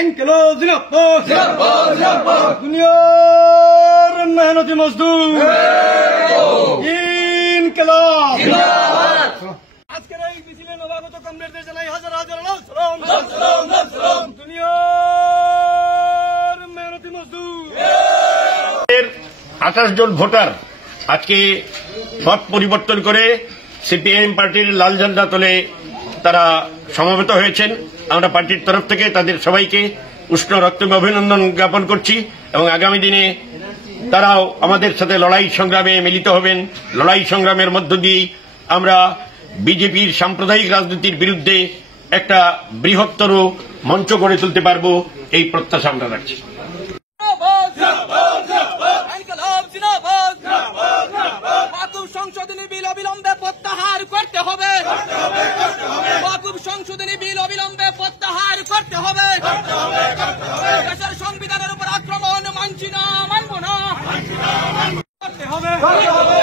इनकलाब जिंदाबाद दुनियार मेहनती मजदूर इनकलाब আজকের এই মিছিলে নবাগত কমরেডদের জানাই হাজার হাজার সালাম দুনিয়ার মেহনতি মজদুর 28 জন ভোটার আজকে পথ পরিবর্তন করে সিপিআইএম পার্টির লাল ঝান্ডা তোলে তারা সমবেত হয়েছেন। আমরা পার্টির তরফ থেকে তাদের সবাইকে উষ্ণ রক্তম অভিনন্দন জ্ঞাপন করছি এবং আগামী দিনে তারাও আমাদের সাথে লড়াই সংগ্রামে মিলিত হবেন। লড়াই সংগ্রামের মধ্য দিয়ে আমরা বিজেপির সাম্প্রদায়িক রাজনীতির বিরুদ্ধে একটা বৃহত্তর মঞ্চ গড়ে তুলতে পারব, এই প্রত্যাশা আমরা রাখছি। সংশোধনী বিল অবিলম্বে প্রত্যাহার করতে হবে। সংশোধনী বিল অবিলম্বে প্রত্যাহার করতে হবে। দেশের সংবিধানের উপর আক্রমণ মানছি না, মানব না, করতে হবে।